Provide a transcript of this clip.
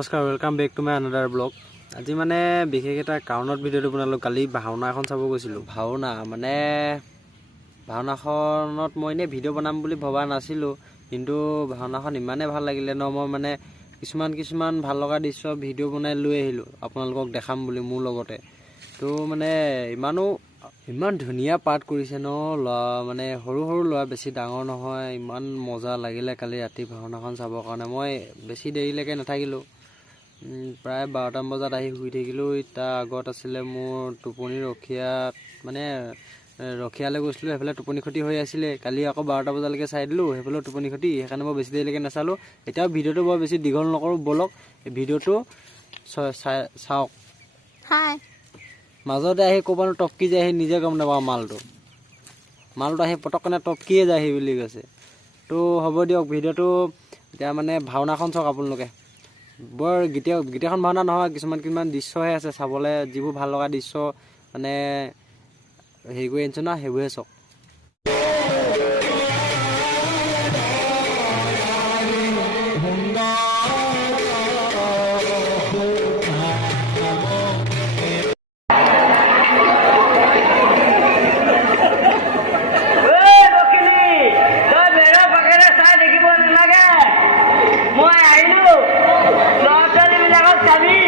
নমস্কাৰ welcome back to my another blog. আজি মানে বিশেষ এটা কাৰণত ভিডিঅ'টো বনালোঁ। কালি ভাওনা এখন চাব গৈছিলোঁ। ভাওনাখনত মই এনেই ভিডিঅ' বনাম বুলি ভবা নাছিলোঁ, কিন্তু ভাওনাখন ইমানেই ভাল লাগিলে ন, মই মানে কিছুমান ভাল লগা দৃশ্য ভিডিঅ' বনাই লৈ আহিলোঁ আপোনালোকক দেখাম বুলি মোৰ লগতে। তো মানে ইমান ধুনীয়া পাঠ কৰিছে ন, ল'ৰা মানে সৰু ল'ৰা, বেছি ডাঙৰ নহয়। ইমান মজা লাগিলে কালি ৰাতি ভাওনাখন চাবৰ কাৰণে। মই বেছি দেৰিলৈকে নাথাকিলোঁ, প্ৰায় 12টা বজাত আহি শুই থাকিলোঁ। তাৰ আগত আছিলে মোৰ টোপনি ৰখীয়ালৈ গৈছিলোঁ, সেইফালে টোপনি ক্ষতি হৈ আছিলে। কালি আকৌ 12টা বজালৈকে চাই দিলোঁ, সেইফালেও টোপনি ক্ষতি, সেইকাৰণে মই বেছি দেৰিলৈকে নাচালোঁ। এতিয়াও ভিডিঅ'টো বৰ বেছি দীঘল নকৰোঁ, ব'লক এই ভিডিঅ'টো চাওক। মাজতে আহি ক'ৰবাত টপকি যায়, আহি নিজে গম নাপাওঁ মালটো আহি পটকনে টপকিয়ে যায় আহি বুলি কৈছে। তো হ'ব দিয়ক, ভিডিঅ'টো এতিয়া মানে ভাওনাখন চাওক আপোনালোকে। বৰ গোটেইখন ভাওনা নহয়, কিছুমান দৃশ্যহে আছে চাবলৈ, যিবোৰ ভাল লগা দৃশ্য মানে হেৰি কৰি আনিছোঁ না, সেইবোৰহে চাওক। মই আহিলোঁ, ল'ৰা ছোৱালীবিলাকক চাবি।